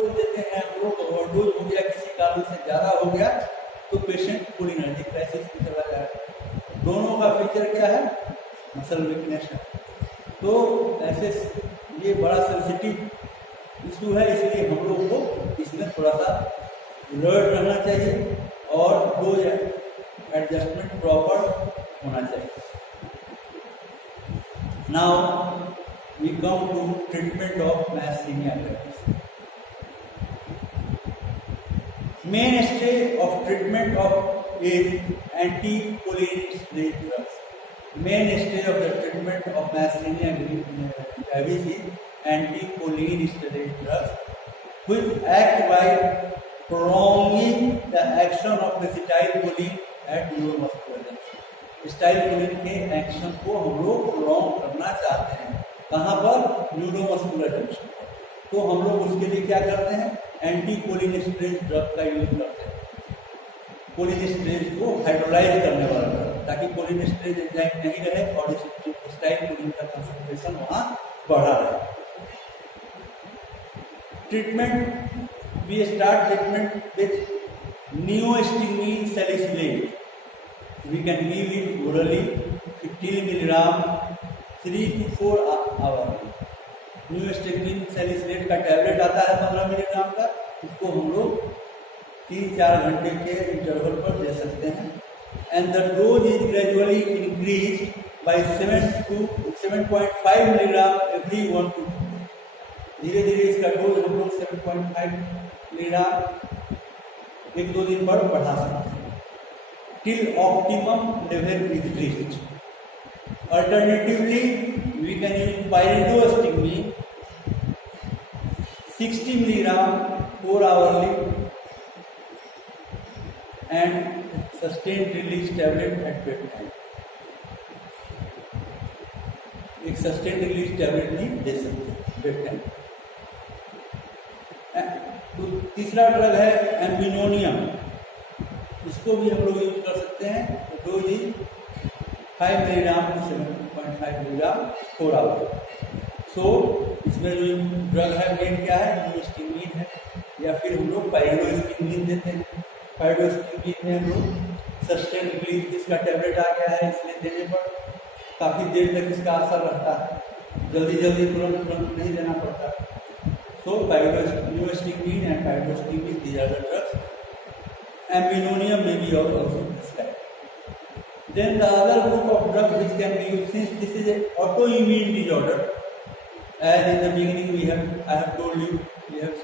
Dose देते हैं हम लोग, ओवरडोज हो गया किसी कारण से ज़्यादा हो गया तो पेशेंट कोलिनर्जिक क्राइसिस में चला जाएगा। दोनों का फीचर क्या है? मसल वीकनेस है। तो ऐसे ये बड़ा सेंसिटिव इशू है, इसलिए हम लोग को इसमें थोड़ा सा अलर्ट रहना चाहिए और डोज एडजस्टमेंट प्रॉपर होना चाहिए। Now we come to treatment of myasthenia gravis. Mainstay of treatment of is anticholinergic drugs. Mainstay of the treatment of myasthenia gravis is anticholinergic drugs, which act by prolonging the action of acetylcholine at neuromuscular junction. acetylcholine के action को हम लोग prolong करना चाहते हैं, कहाँ पर? Neuromuscular junction पर। तो हम लोग उसके लिए क्या करते हैं? एंटी कोलिनेस्टेरेज ड्रग का यूज करते हैं, कोलिनेस्टेरेज को हाइड्रोलाइज करने वाला ड्रग, ताकि कोलिनेस्टेरेज एंजाइम नहीं रहे और एसिटाइलकोलिन का कंसंट्रेशन वहाँ बढ़ा रहे। Treatment, we start treatment with neostigmine salicylate. We can give it orally 15 milligram 3 to 4 hour. Neostigmine salicylate का टैबलेट आता है 15 मिलीग्राम का, उसको हम लोग 3-4 घंटे के इंटरवल पर दे सकते हैं। And the dose is gradually increase by 7.5 milligram every 1 to 2 days. धीरे धीरे इसका डोज हम लोग 7.5 मिलीग्राम 1-2 दिन पर बढ़ा सकते हैं, till optimum level is reached. Alternatively, we can use pyridostigmine 60 milligram 4 hourly and sustained release tablet at bedtime. एक सस्टेन रिलीज टैबलेट भी दे सकते हैं बेड टाइम। तो तीसरा ड्रग है एम्बिनोनियम, इसको भी हम लोग यूज कर सकते हैं। Dose 5 milligram to 7.5 milligram 4 hour. So इसमें जो ड्रग है मेन क्या है? नियोस्टिग्मीन है, या फिर हम लोग पाइरोस्टिग्मीन देते हैं। पाइरोस्टिग्मीन में हम लोग सस्टेन रिलीज इसका टैबलेट आ गया है, इसलिए देने पर काफ़ी देर तक इसका असर रहता है, जल्दी तुरंत नहीं देना पड़ता। So neostigmine and pyridostigmine, these are the drugs. Ambenonium में भी और prescribe. Then the other group of drugs which can be used, since this is an autoimmune disorder, as in the beginning I have told you, we have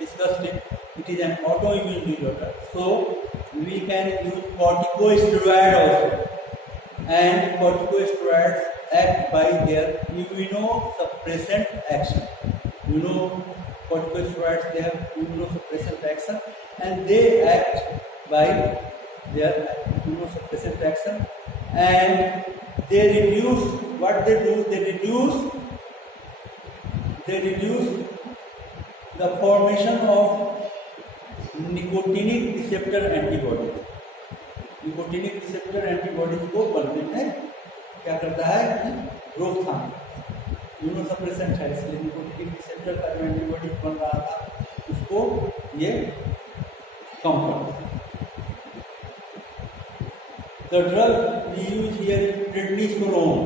discussed it. It is an autoimmune disorder, so we can use corticosteroid also, and corticosteroids act by their immunosuppressant action. You know, corticosteroids, they have immunosuppressant action, and they act by their immunosuppressant action, and they reduce, what they do, they reduce the formation of nicotinic receptor antibodies. Nicotinic receptor antibodies को बनने में क्या करता है कि रोकथाम, immunosuppressant है, इसलिए निकोटिनिक रिसेप्टर का जो एंटीबॉडी बन रहा था उसको ये कम करता है। The drug we use here is prednisolone,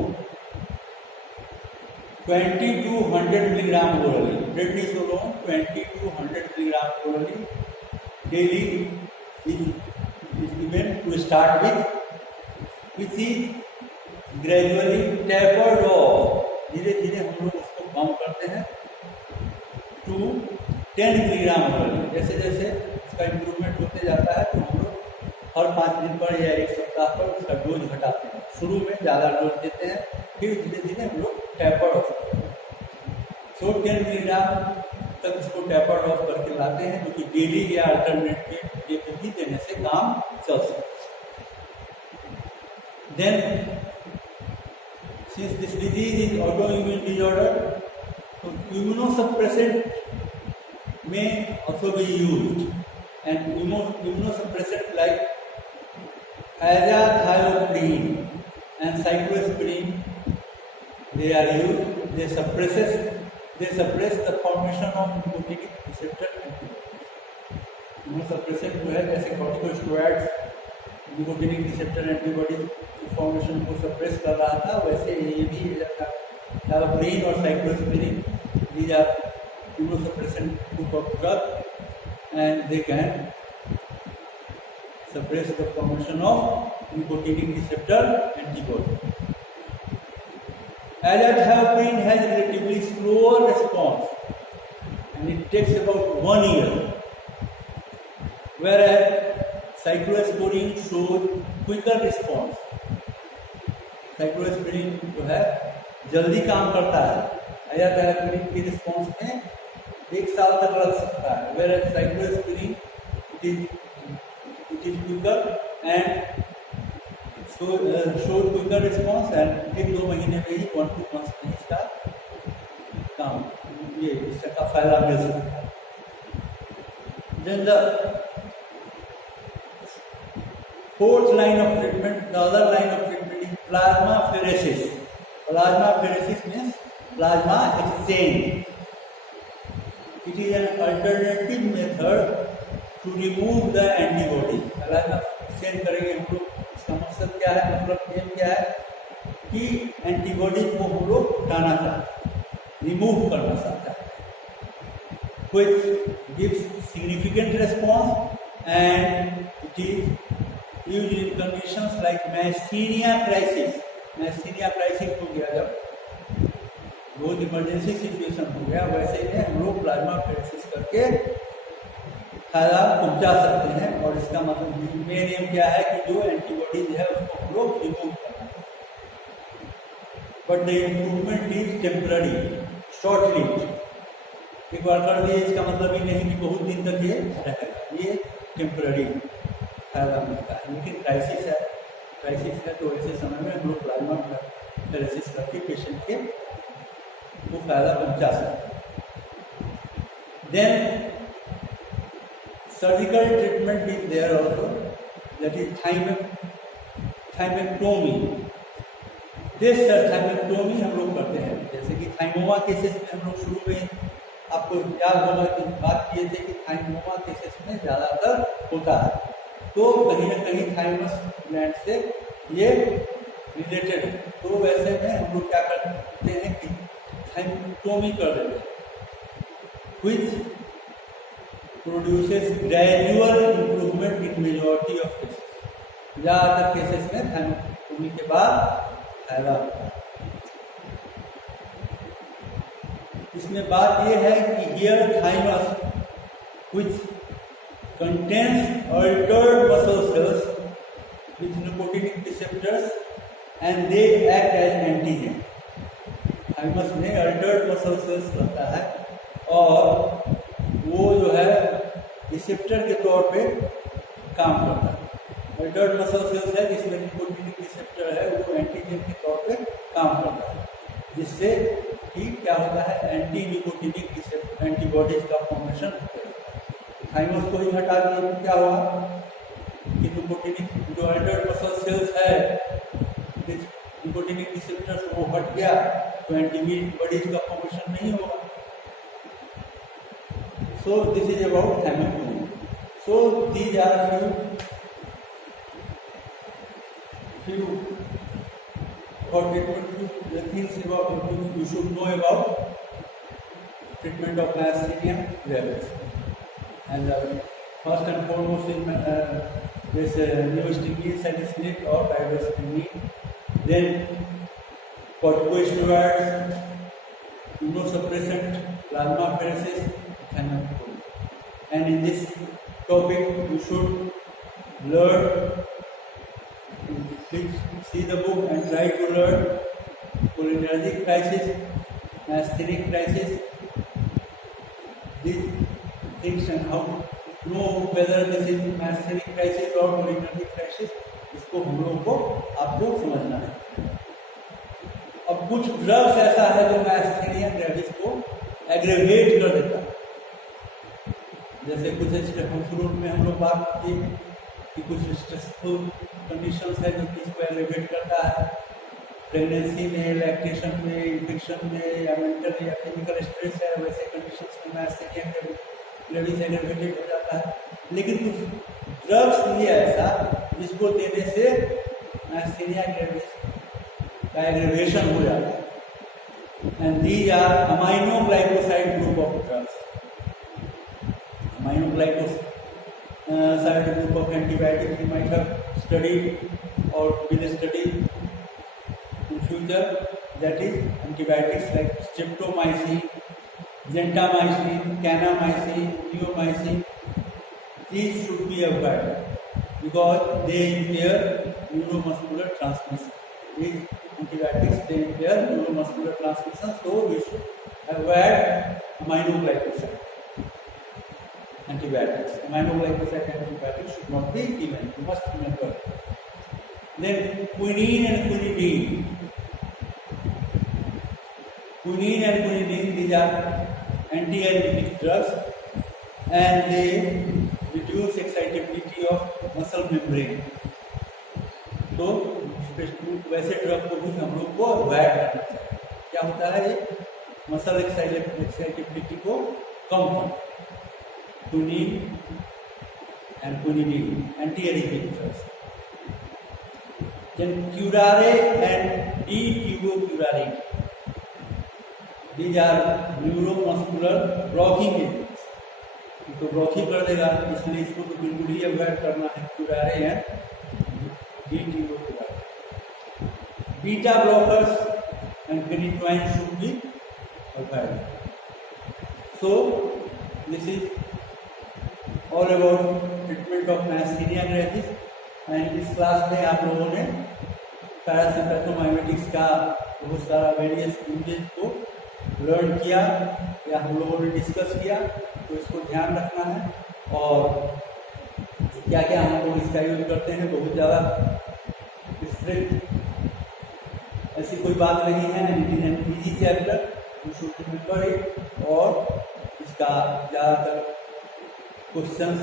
20 to 100 milligram orally. Prednisolone 20 to 100 milligram orally daily is given to start with, which is gradually tapered off. धीरे धीरे हम लोग उसको कम करते हैं to 10 milligram orally. जैसे जैसे इसका इम्प्रूवमेंट होते जाता है तो हम लोग हर 5 दिन पर या 1 सप्ताह पर उसका डोज घटाते हैं। शुरू में ज़्यादा डोज देते हैं, फिर धीरे धीरे हम लोग टैपर ऑफ करते हैं। सो 10 मिलीग्राम तक इसको टैपर ऑफ करके लाते हैं, जो कि डेली या अल्टरनेट डे पे भी देने से काम चल सकता है। Then since this disease is auto immune disorder, तो इम्यूनोसप्रेसेंट में also be used, and immunosuppressant like azathioprine and cyclosporine, they are used. They suppress the formation of nicotinic receptor immunosuppressant जो है जैसे corticosteroids nicotinic receptor antibody formation को suppress कर रहा था, वैसे ये भी डायलोप्रीन और साइक्लोस्पिरिन, these are immunosuppressant group of drug and they can suppress the formation of nicotinic receptor antibody. Azathioprine has relatively slower response and it takes about 1 year, whereas cyclosporine shows quicker response. साइक्लोस्पिरिन जो है जल्दी काम करता है, अजाथायोप्रिन की response में 1 साल तक लग सकता है, whereas cyclosporine it is quicker and shows quicker response and 1-2 महीने में ही 1-2 months में इसका काम ये इसका फायदा मिल सकता है। Then the fourth line of treatment, the other line of treatment is plasmapheresis. Plasmapheresis means plasma exchange. It is an alternative method to remove the antibody. Plasma exchange करेंगे हम लोग, इसका मकसद क्या है, मतलब एम क्या है कि एंटीबॉडी को हम लोग हटाना चाहते हैं, रिमूव करना चाहते हैं, which gives significant response and it is used in conditions like myasthenia crisis. myasthenia crisis हो गया जब बहुत इमरजेंसी सिचुएशन हो गया, वैसे में हम लोग प्लाज्माफेरेसिस करके फायदा पहुंचा सकते हैं। और इसका मतलब मेन एम क्या है कि जो एंटीबॉडीज है उसको हम लोग रिमूव करना, but the improvement is temporary, short lived. एक बार कर दिए इसका मतलब ही नहीं कि बहुत दिन तक ये रहेगा, ये टेम्पररी फायदा मिलता है। लेकिन क्राइसिस है तो ऐसे समय में हम लोग प्लाज्माफेरेसिस करके पेशेंट के वो फायदा पहुंचा सकते हैं। Then surgical treatment is there also, that is thymectomy. This thymectomy हम लोग करते हैं, जैसे कि थाइमोमा केसेस में हम लोग शुरू में आपको याद होगा कि बात किए थे कि थाइमोमा केसेस में ज़्यादातर होता है, तो कहीं ना कहीं थाइमस ग्लैंड से ये रिलेटेड है। तो वैसे में हम लोग क्या करते हैं कि थाइमेक्टोमी कर देते हैं, which produces gradual improvement in majority of cases। ज़्यादातर केसेस में थाइमेक्टोमी के बाद फायदा होता है। इसमें बात यह है कि here thymus which contains altered muscle cells with nicotinic receptors and they act as antigen। Thymus में अल्टर्ड मसल सेल्स रहता है और वो जो है रिसेप्टर के तौर पे काम करता है। अल्टर्ड मसल सेल्स है जिसमें निकोटिनिक रिसेप्टर है, वो एंटीजन के तौर पे काम करता है, जिससे कि क्या होता है, एंटी निकोटिनिक रिसेप्टर एंटीबॉडीज का फॉर्मेशन होता है। थाइमस को ही हटा दिए तो क्या होगा कि निकोटिनिक जो अल्टर्ड मसल सेल्स है, निकोटिनिक रिसेप्टर्स वो हट गया तो एंटीबॉडीज का फॉर्मेशन नहीं होगा। So this is about थाइमेक्टोमी। So these are few for treatment, the things about you should know about treatment of myasthenia gravis. And first and foremost is this neostigmine, salicylate or pyridostigmine. Then corticosteroids, immunosuppressant, plasmapheresis, थाइमेक्टोमी। And in this topic you should learn, please see the book and try to learn cholinergic crisis, myasthenic crisis, these things and how to know whether this is myasthenic crisis or cholinergic crisis, इसको हम लोगों को आपको समझना है। अब कुछ drugs ऐसा है जो myasthenia gravis को एग्रेवेट कर देता है, जैसे कुछ हम शुरू में हम लोग बात की कि कुछ स्ट्रेसफुल कंडीशंस है जो कि इसको एग्रेवेट करता है। प्रेगनेंसी में, लैक्टेशन में, इन्फेक्शन में या मेंटल या फिजिकल स्ट्रेस है, वैसे कंडीशंस में myasthenia gravis एग्रेवेटेड हो जाता है। लेकिन कुछ ड्रग्स भी है ऐसा जिसको देने से माइस्थेनिया ग्रेविस का एग्रेवेशन हो जाता है। And these are amino glycoside group of drugs. Amino glycoside group of antibiotic you might have studied or will study in future, that is antibiotics like streptomycin, gentamicin, kanamycin, neomycin. These should be avoided because they impair neuromuscular transmission. These antibiotics, they impair neuromuscular transmission, so we should avoid aminoglycoside antibiotics. Aminoglycoside antibiotics should not be given. You must remember. Then quinine and quinidine. Quinine and quinidine, these are anti-arrhythmic drugs, and they reduce excitability of muscle membrane. तो वैसे drug को भी हम लोग को avoid करना चाहिए। क्या होता है, ये मसल एक्साइटेबिलिटी को कम करता है। Quinine and quinidine anti-arrhythmic drugs. Then curare and detubercularine. These are neuromuscular blocking agents. तो ब्लॉक ही कर देगा, इसलिए इसको तो बिल्कुल ही अवॉइड करना है। क्यूरारे and detubercularine. Beta blockers and phenytoin should be avoided. So this is all about treatment of myasthenia gravis. And इस क्लास में आप लोगों ने पैरासिम्पैथोमाइमेटिक्स का बहुत सारा वेरियस यूजेज को लर्न किया या हम लोगों ने डिस्कस किया, तो इसको ध्यान रखना है। और क्या क्या हम लोग इसका यूज करते हैं, बहुत ज़्यादा स्ट्रिक्ट ऐसी कोई बात नहीं है। It is an easy chapter, you should remember it. और इसका ज़्यादातर क्वेश्चंस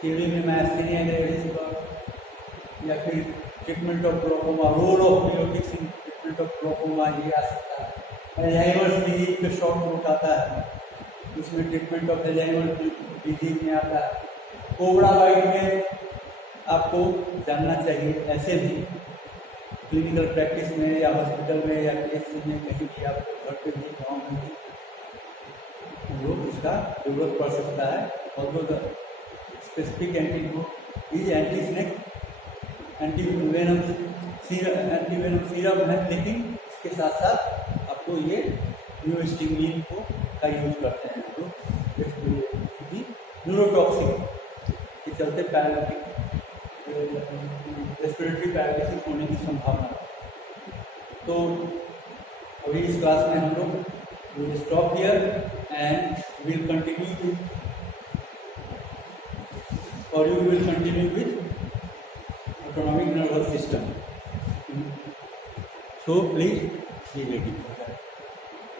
थ्योरी में माइस्थेनिया ग्रेविस पर या फिर treatment of glaucoma, role of periodics in treatment of glaucoma, ये आ सकता है। अल्जाइमर्स डिजीज पे शॉर्ट नोट आता है, उसमें ट्रीटमेंट ऑफ अल्जाइमर्स डिजीज में आता है। कोबरा बाइट में आपको जानना चाहिए, ऐसे भी क्लिनिकल प्रैक्टिस में या हॉस्पिटल में या पीएचसी में कहीं भी आपको घर पे भी गाँव में भी हम लोग उसका जरूरत पड़ सकता है। और specific antidote is antisnake antivenom serum है, लेकिन इसके साथ साथ आपको ये न्यूस्टिमुलिन को का यूज करते हैं हम लोग न्यूरोटॉक्सिक के चलते पैरालिटिक रेस्पिरेटरी पैरालिसिस होने की संभावना है। तो अभी इस क्लास में हम लोग will stop here and will continue or you will continue with autonomic nervous system. So please be ready for that.